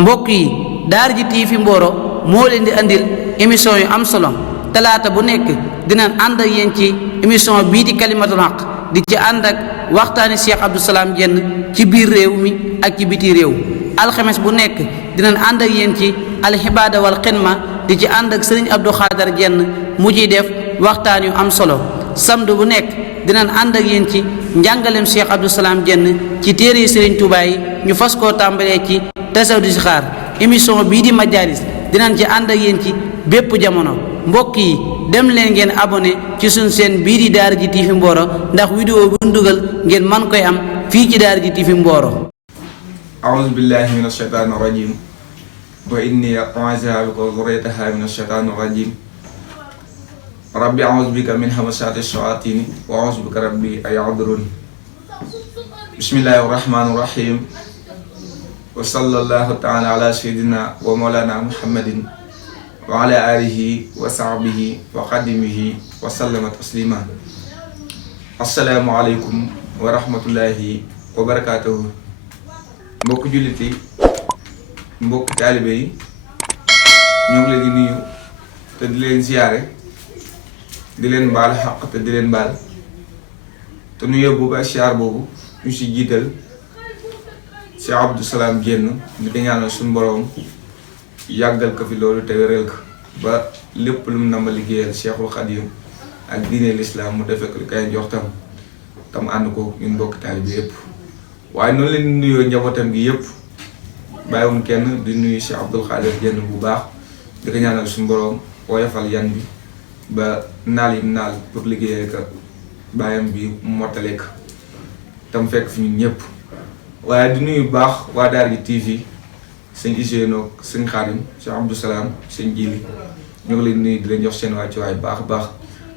mbokk yi Daara J TV Mboro moo leen di andil émission yu am solo talaata bu nekk dinañ ànd ak yéen ci émission bii di Kalimatul Haq di ci ànd ak waxtaani Cheikh Abdou Salam Diène ci biir réew mi ak ci biti réew. alxames bu nekk dinañ ànd ak yéen ci alxibaada wal xidma di ci ànd ak sëriñ Abdou Khadar Diène mu ciy def waxtaan yu am solo. samedi bu nekk dinañ ànd ak yéen ci njàngaleem Cheikh Abdou Salam Diène ci téere Sëriñ Tuubaa yi ñu fas koo tàmbalee ci tasaw di si xaar émission bii di Majaalis dinañ ci ànd ak yéen ci bépp jamono. mbokk yi dem leen ngeen abonné ci suñ seen bii di Daara J TV Mboro ndax vidéo bu ñu dugal ngeen man koy am fii ci Daara J TV Mboro. أعوذ بالله من الشيطان الرجيم وإني أعوذها بك وذريتها من الشيطان الرجيم ربي أعوذ بك من همسات الشياطين وأعوذ بك ربي أن يحضرون بسم الله الرحمن الرحيم وصلى الله تعالى على سيدنا ومولانا محمد وعلى آله وصحبه وخدمه وسلم تسليما السلام عليكم ورحمة الله وبركاته. mbokk jullit yi mbokk taalibe yi ñoo ngi leen di nuyu te di leen ziyaare di leen baal xaq te di leen baal te nuyoo boobu ak siyaar boobu ñu si jiital Cheikh Abdou Salam Diène ñu di ñaanal suñu boroom yàggal ko fi loolu te wéral ko ba lépp lu mu nama liggéeyal Cheikhul Khadim ak diine l'islam mu defee ko li kay jox tam ànd ko ñun mbokk taalibe yépp. waaye noonu leen di nuyoo njabootam gi yëpp bàyyiwuñ kenn di nuyu Cheikh Abdou Khadar Diène bu baax di ko ñaanal suñu borom woyofal yan bi ba naal yi naal pour liggéeyee ko bàyyam bi mu mottale ko tam fekk fi ñun ñëpp. waaye di nuyu bu baax waa Daara J TV sëñ Iseno sëñ Xaadim Cheikh Abdou Salam sëñ Jili ñu ngi leen nuyu di leen jox seen wàccuwaay bu baax a baax.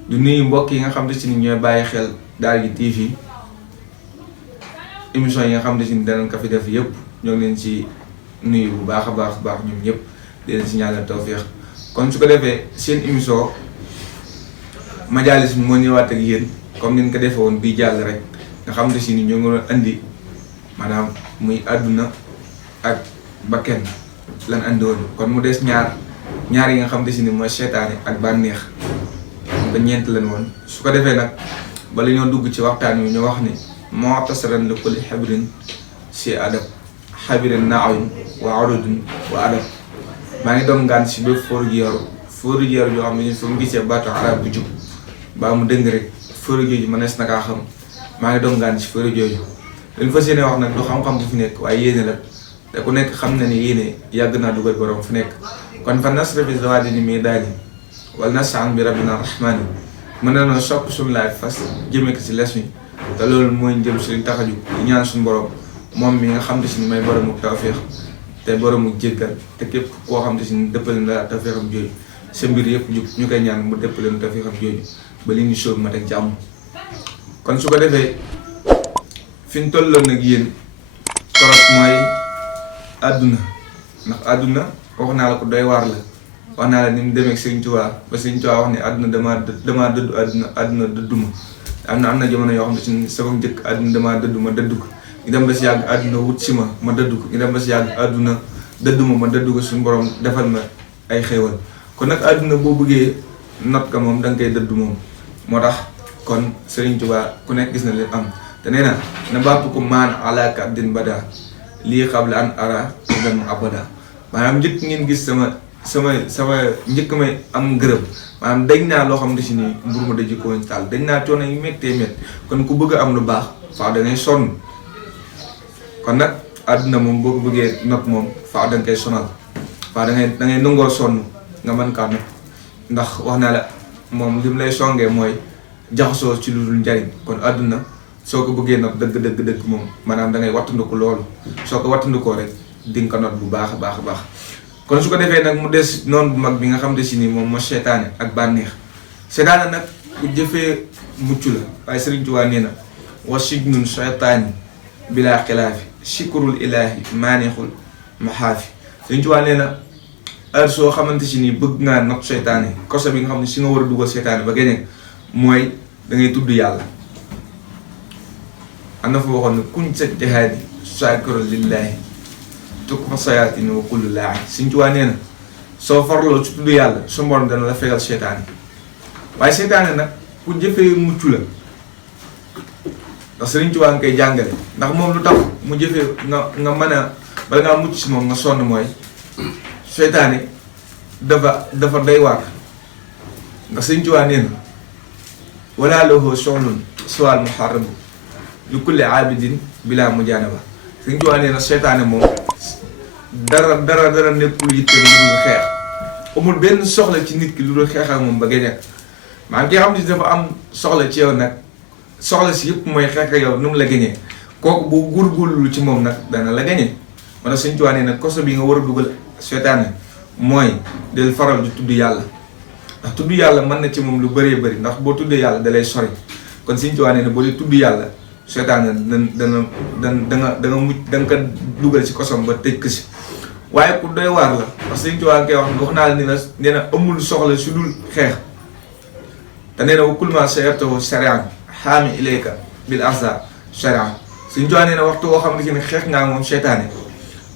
di nuyu mbokk yi nga xam ne si ni ñooy bàyyi xel Daara J TV. émission yi nga xam ne si danañ ko fi def yëpp ñoo ngi leen ci nuyu bu baax a baax ñoom ñëpp di leen si ñaanal tawféex. kon su ko defee seen émission Majaalis moo ñëwaat ak yéen comme ni ñu ko defee woon bii jàll rek nga xam ne si ni ñoo ngi doon andi maanaam muy àdduna ak bakken lan andi woon kon mu des ñaar yi nga xam ne si ni mooy seytaane ak bànneex ba ñeent lan woon. su ko defee nag bala ñoo dugg ci waxtaan wi ñu wax ni moo tasaran li kulli xabirin si adab xabirin naawin wa arudin wa adab maa ngi doon ngaan si bépp fóoru jeeru yoo xam ne fu mu gisee baatu arab bu jub baa mu dëng rek fóoru jooju mënees na kaa xam maa ngi doon ngaan si fóoru jooju. li ñu fas yéene wax nag du xam-xam bu fi nekk waaye yéene la te ku nekk xam na ni yéene yàgg naa dugal borom fu nekk. kon fa nasra bi zawaadini mi daani wala nasaan bi rabbina rahmaani mën na noo sopp suñu laaj fas jëmee ko si les mi te loolu mooy jëm suñu tax a jug di ñaan suñu borom moom mi nga xam te si ni may boromu tawféex te boromu jéggal te képp koo xam te si ni dëppale na tawféexam jooju sa mbir yëpp jug ñu koy ñaan mu dëppale na tawféexam jooju ba li ñu sóob ma teg jàmm. kon su ko defee fi ñu tolloon nag yéen torop mooy àdduna ndax àdduna wax naa la ko doy waar la wax naa la ni mu demee ak Sëriñ Tuubaa ba Sëriñ Tuubaa wax ne àdduna damaa dëddu àdduna dëdduma am na jamono yoo xam ne si sama njëkk àdduna damaa dëddu ma dëddu ko ñu dem ba si yàgg àdduna wut si ma dëddu ko ñu dem ba si yàgg àdduna dëddu ma dëddu ko suñu borom defal ma ay xéewal. kon nag àdduna boo bëggee not ko moom da nga koy dëddu moom moo tax kon Sëriñ Tuubaa ku nekk gis na leen am te nee na bàpp ko maan alaaka din bada lii xabla an ara dem abada maanaam njëkk ngeen gis sama njëkk may am ngërëm maanaam dañ naa loo xam ne si nii mbur ma daji ko taal dañ naa coono yu méttee métt kon ku bëgg a am lu baax faaw da ngay sonn kon nag àdduna moom boo ko bëggee not moom faaw da nga koy sonal faaw da ngay nangoo sonn nga mën kaa not ndax wax naa la moom li mu lay songee mooy jaxasoo ci lu dul njariñ. kon àdduna soo ko bëggee not dëgg moom maanaam da ngay wattandiku loolu soo ko wattandikoo rek di nga ko not bu baax a baax. kon su ko defee nag mu des noonu bu mag bi nga xam ne si ni moom moo seytaane ak bànneex. seytaane nag ku jëfee mucc la waaye Sëriñ Tuubaa nee na wa sijnun seytaani bilaa xilaafi sikurul ilaahi maaneexul maxaafi. Sëriñ Tuubaa nee na heure soo xamante si ni bëgg ngaa not seytaane koso bi nga xam ne si nga war a dugal seytaane ba génne mooy da ngay tudd yàlla. am na fa waxoon ne kuñ sa jihaadi saakiro lillaahi tukk fa sayaatin wa kullu laain. Sëñ Tuubaa nee na soo farloo ci tudd yàlla su borom dana la fegal seytaane waaye seytaane nag ku jëfee mucc la ndax Sëriñ Tuubaa nga koy jàngale ndax moom lu tax mu jëfee nga mën a bala ngaa mucc si moom nga sonn mooy seytaane dafa doy waar ndax Sëriñ Tuubaa nee na wala lahu soxlun suwal muharrabu li kulli abidin bila mujanaba. Sëriñ Tuubaa nee na seytaane moom dara nekkul yitte lu dul xeex amul benn soxla ci nit ki lu dul xeex ak moom ba gañe maanaam ki xam ne dafa am soxla ci yow nag soxla si yëpp mooy xeex ak yow nu mu la gañee kooku bu góorgóorlu ci moom nag dana la gañe. moo tax Sëriñ Tuubaa nee na koso bi nga war a dugal seytaane mooy del faral di tudd yàlla ndax tudd yàlla mën na ci moom lu bëree bëri ndax boo tuddee yàlla dalay sori kon Sëriñ Tuubaa nee na boo dee tudd yàlla seytaane danga mucc danga ko dugal ci kosom ba tëj ko si waaye ku doy waar la parce que Sëriñ Tuubaa koy wax naa la ni la nee na amul soxla su dul xeex te nee na wa kulma sayartahu sharian xaami ilayka bil arsa sharian. Sëriñ Tuubaa nee na waxtu woo xam ne xeex ngaa moom seytaane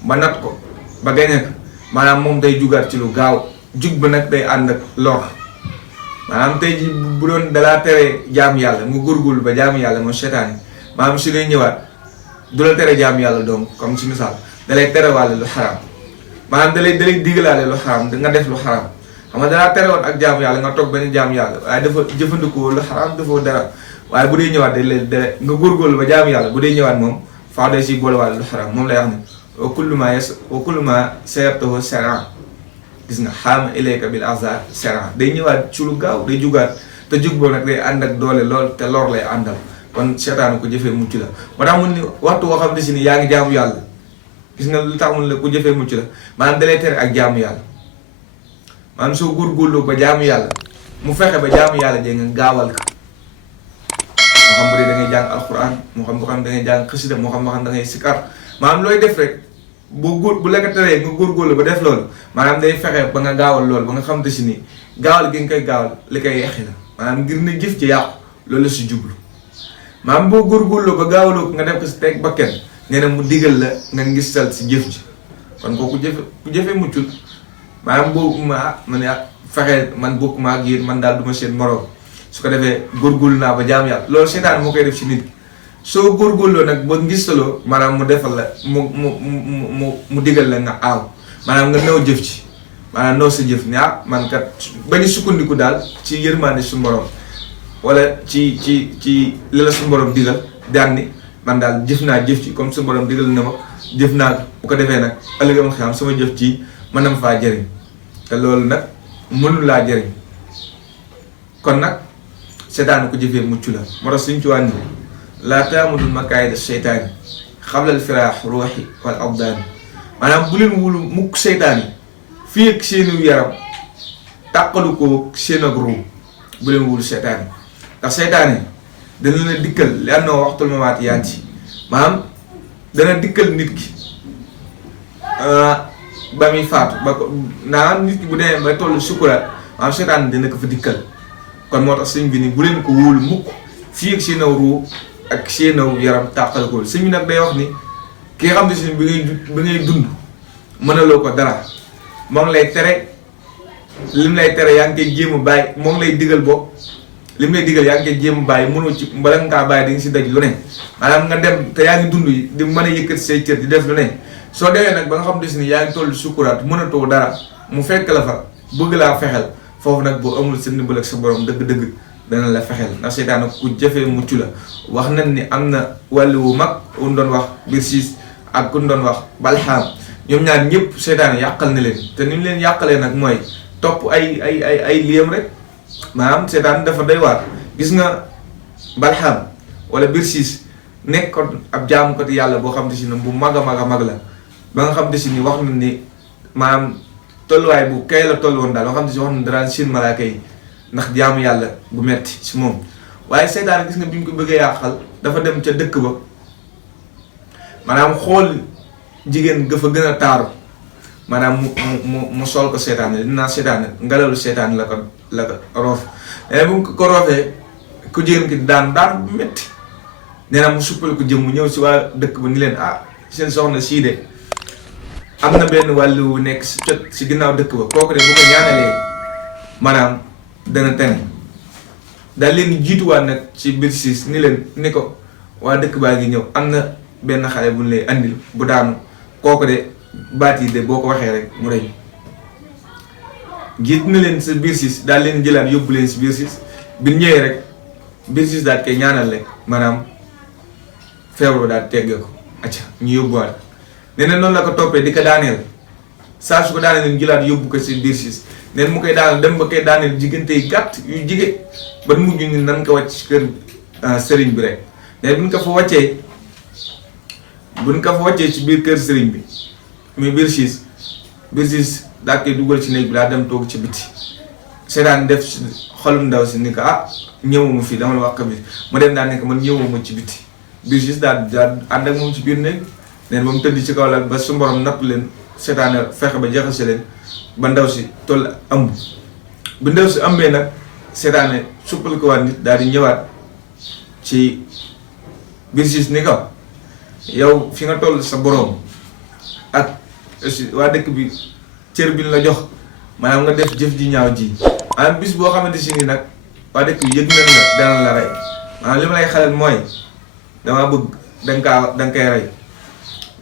ba nat ko ba gañe ko maanaam moom day jugaat ci lu gaaw jug ba nag day ànd ak lor maanaam tey ji bu doon dalaa tere jaamu yàlla nga góorgóorlu ba jaamu yàlla moom seytaane maanaam su lay ñëwaat du la tere jaamu yàlla donc comme si misaal dalay tere wàlle lu xaraam maanaam dalay digalaale lu xaraam nga def lu xaraam xam nga dalaa tere woon ak jaamu yàlla nga toog benn jaamu yàlla waaye dafa jëfandikoo lu xaraam dafa dara waaye bu dee ñëwaat da nga góorgóorlu ba jaamu yàlla bu dee ñëwaat moom faaw day si boole wàlle lu xaraam moom lay wax ne wa kullu ma sayartahu sharian gis nga xaama ilayka bil azar sharian day ñëwaat ci lu gaaw day jugaat te jug boobu nag day ànd ak doole lool te lor lay àndal kon seytaane ko jëfee mucc la moo tax mun ni waxtu woo xam ne si ni yaa ngi jaamu yàlla gis nga lu tax mun la ku jëfee mucc la maanaam dalay tere ak jaamu yàlla maanaam soo góorgóorloo ba jaamu yàlla mu fexe ba jaamu yàlla jee nga gaawal ko moo xam bu dee da ngay jàng alquran moo xam da ngay jàng xasida moo xam da ngay sikar maanaam looy def rek bu la ko teree nga góorgóorlu ba def loolu maanaam day fexe ba nga gaawal loolu ba nga xam te si ni gaawal gi nga koy gaawal li koy yeqi la maanaam ngir ne jëf ci yàqu loolu la si jublu maanaam boo góorgóorloo ba gaawaloo ko nga def ko si teg bakken nee na mu digal la nga ngistal si jëf ji kon kooku ku jëfe muccul maanaam boobu fexe man bokkuma ak yéen man daal du ma seen moroom su ko defee góorgóorlu naa ba jaam yàlla loolu seetaan moo koy def si nit ki soo góorgóorloo nag ba ngistaloo maanaam mu defal la mu digal la nga aaw maanaam nga naw jëf ci maanaam naw sa jëf ne man kat bañu sukkandiku daal ci yërmande su borom wala ci li la su borom digal daan ni man daal jëf naa jëf ci comme su borom digal na ma jëf naa bu ko defee nag ëllëg ma xam sama jëf ci mën na ma faa jëriñ te loolu nag mënu laa jëriñ kon nag seetaan ko jëfee mucc la moo tax suñ ci wàññi laa taamudul makaayida seytaani xablal firaax ruuxi wal abdaani maanaam bu leen wulu mukk seytaan yi fii ak seenu yaram tàqalu ko seen ak ruu bu leen wulu seytaan yi ndax seytaan yi dana la dikkal li am na waxtul mamaat yaa ci maanaam dana dikkal nit ki ba muy faatu ba ko naan nit ki bu demee ba tollu sukuraat maanaam seytaan dina ko fa dikkal kon moo tax sëñ bi ni bu leen ko wóolu mukk fii ak seen aw ruu ak seen aw yaram tàqal ko sëñ bi nag day wax ni ki nga xam ne si bi ngay dund mënaloo ko dara moom lay tere lim lay tere yaa ngi koy jéem a bàyyi moom lay digal bopp lim lay digal yaa ngi koy jéem a bàyyi mënoo ci bala nga kaa bàyyi di nga si daj lu ne maanaam nga dem te yaa ngi dund yi di mën a yëkkati say cër di def lu ne soo demee nag ba nga xam ne si ni yaa ngi toll sukuraat mënatoo dara mu fekk la fa bëgg laa fexel foofu nag boo amul sa ndimbal ak sa borom dëgg-dëgg dana la fexeel ndax seytaan ku jëfee mucc la wax nañ ni am na wàllu wu mag ku doon wax biir siis ak ku doon wax balxaam ñoom ñaar ñëpp seytaan yàqal na leen te ni mu leen yàqalee nag mooy topp ay liyam rek maanaam seytaan dafa doy waar gis nga balxaam wala biir siis nekkoon ab jaamukati yàlla boo xam ne si ne bu mag a mag la ba nga xam ne si ni wax nañ ni maanaam tolluwaay bu kay la toll woon daal loo xam ne si wax na daraan seen malaaka yi ndax jaamu yàlla bu metti si moom waaye seytaan gis nga bi ñu ko bëggee yàqal dafa dem ca dëkk ba maanaam xool jigéen ga fa gën a taaru maanaam mu sol ko seytaan li dinaa seytaan ngelalu seytaan la ko roof mais bu ko roofee ku jigéen ki daan bu metti nee na mu suppal ko jëm mu ñëw si waa dëkk ba ni leen seen soxna sii de am na benn wàllu wu nekk si cot si ginnaaw dëkk ba kooku de bu ko ñaanalee maanaam dana tane daal leen jiituwaat nag ci biir siis ni leen ni ko waa dëkk baa ngi ñëw am na benn xale bu ñu lay andil bu daanu kooku de baat yi de boo ko waxee rek mu rëy jiit na leen sa biir siis daal leen jëlaat yóbbu leen si biir siis bi ñëwee rek biir siis daal koy ñaanal rek maanaam feebar ba daal teggee ko acca ñu yóbbuwaat nee na noonu la ko toppee di ko daaneel saa su ko daaneel leen jëlaat yóbbu ko si biir siis neen mu koy daaneel dem ba koy daaneel diggante yi gàtt yu jige ba mujj ni nan ko wàcc kër sëriñ bi rek mais buñ ko fa wàccee ci biir kër sëriñ bi muy biir siis daa koy dugal ci néeg bi daa dem toog ci biti seetaan def ci xolum ndaw si ni ko ñëwuma fii dama la wax ko bi mu dem daal ne ko man ñëwuma ci biti biir siis daal ànd ak moom ci biir néeg neen ba mu tëdd ci kaw la ba su mborom napp leen seetaan fexe ba jaxase leen ba ndaw si toll ëmb bu ndaw si ëmbee nag seetaane suppal ko waat nit daal di ñëwaat ci biir siis ni ko yow fi nga toll sa boroom ak waa dëkk bi cër bi la jox maanaam nga def jëf ji ñaaw ji maanaam bis boo xamante si ni nag waa dëkk bi yëg nañ la dana la rey maanaam li ma lay xelal mooy damaa bëgg danga koy rey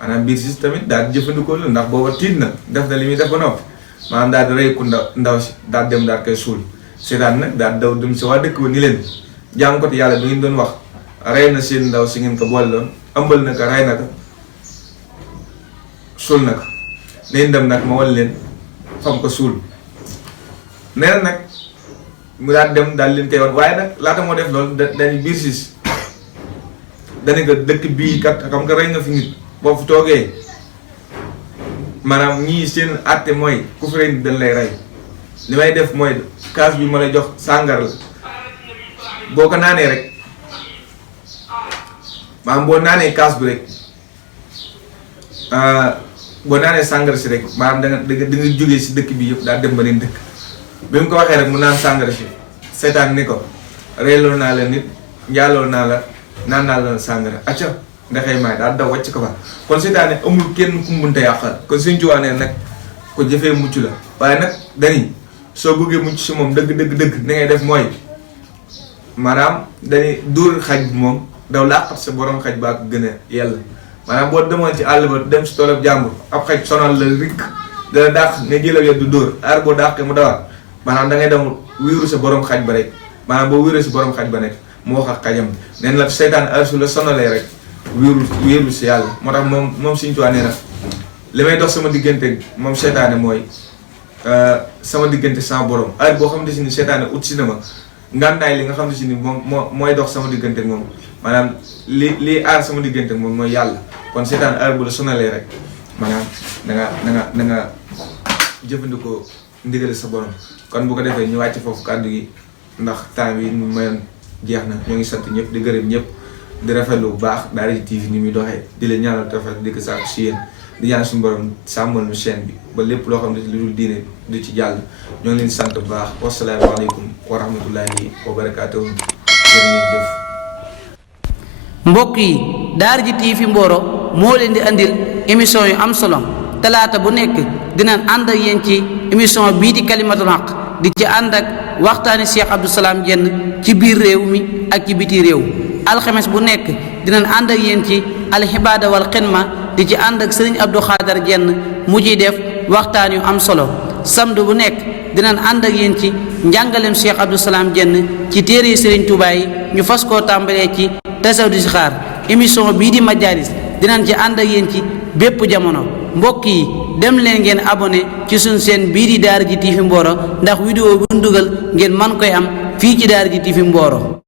maanaam biir siis tamit daal di jëfandikoo la ndax booba tiit na def na li muy def ba noppi maanaam daal di rey ku ndaw si daal dem daal koy suul seetaan nag daal daw dem si waa dëkk ba ni leen jaam ko te yàlla bi ngeen doon wax rey na seen ndaw si ngeen ko boole doon ëmbal na ko rey na ko suul na ko nañ dem nag ma wan leen fam ko suul nee na nag mu daal dem daal leen koy wan waaye nag laata moo def loolu dañu biir siis dañu ko dëkk bii kat xam nga rey nga fi nit boo fi toogee maanaam ñii seen àtte mooy ku fi rey nit dañ lay rey li may def mooy kaas bi ma lay jox sàngar la boo ko naanee rek maanaam boo naanee kaas bi rek boo naanee sàngara si rek maanaam da nga jógee si dëkk bi yëpp daal dem ba neen dëkk bi mu ko waxee rek mu naan sàngara si seetaan ni ko reyloo naa la nit njaaloo naa la naan naa la sàngara acca ndaxee maay daal daw wàcc ko fa kon seetaan ne amul kenn ku munta yàqal kon suñ ci waanee nag ko jëfee mucc la waaye nag dani soo bëggee mucc si moom dëgg ni ngay def mooy maanaam dañuy dóor xaj bi moom daw làqat sa borom xaj baa ko gën a yàlla maanaam boo demoon ci àll ba dem si toolab jàmbur ab xaj sonal la rikk dana dàq nga jëlaw yeddu dóor aar boo dàqee mu dawaat maanaam da ngay dem wiiru sa borom xaj ba rek maanaam boo wiiree si borom xaj ba nekk mu wax ak xajam neen la seytaan aar su la sonalee rek wiiru si yàlla moo tax moom Sëriñ Tuubaa nee na li may dox sama diggante moom seytaane mooy sama diggante sama borom aar boo xamante si ni seytaane ut si na ma ngàndaay li nga xamante si ni mooy dox sama diggante moom maanaam lii aar sama diggante moom mooy yàlla kon seytaan aar bu la sonalee rek maanaam na nga jëfandikoo ndigal sa borom kon bu ko defee ñu wàcc foofu kàddu gi ndax temps bi ñu mayoon jeex na ñoo ngi sant ñëpp di gërëm ñëpp di rafetlu bu baax Daara TV ni muy doxee di leen ñaanal rafet di ko sàkku si yéen di ñaan suñu borom sàmmal ñu chaîne bi ba lépp loo xam ne lu dul diine du ci jàll ñoo ngi leen sant bu baax wasalaamaaleykum wa rahmatullahi wa barakaatuhu jërë ngeen jëf. mbokk yi Daara TV Mboro moo leen di andil émission yu am solo talaata bu nekk dinañ ànd ak yéen ci émission bii di kalimatul haq di ci ànd ak waxtaani Cheikh Abdou Salam Diène ci biir réew mi ak ci biti réew alxames bu nekk dinañ ànd ak yéen ci alxibaada wal xidma di ci ànd ak Serigne Abdou Khadar Diène mu ciy def waxtaan yu am solo samedi bu nekk dinañ ànd ak yéen ci njàngaleem Cheikh Abdou Salam Diène ci téere Serigne Touba yi ñu fas koo tàmbalee ci tasawdu si xaar émission bii di majaalis dinañ ci ànd ak yéen ci bépp jamono mbokk yi dem leen ngeen abonné ci suñ seen bii di Daara TV Mboro ndax vidéo bu ñu dugal ngeen man koy am fii ci Daara TV Mboro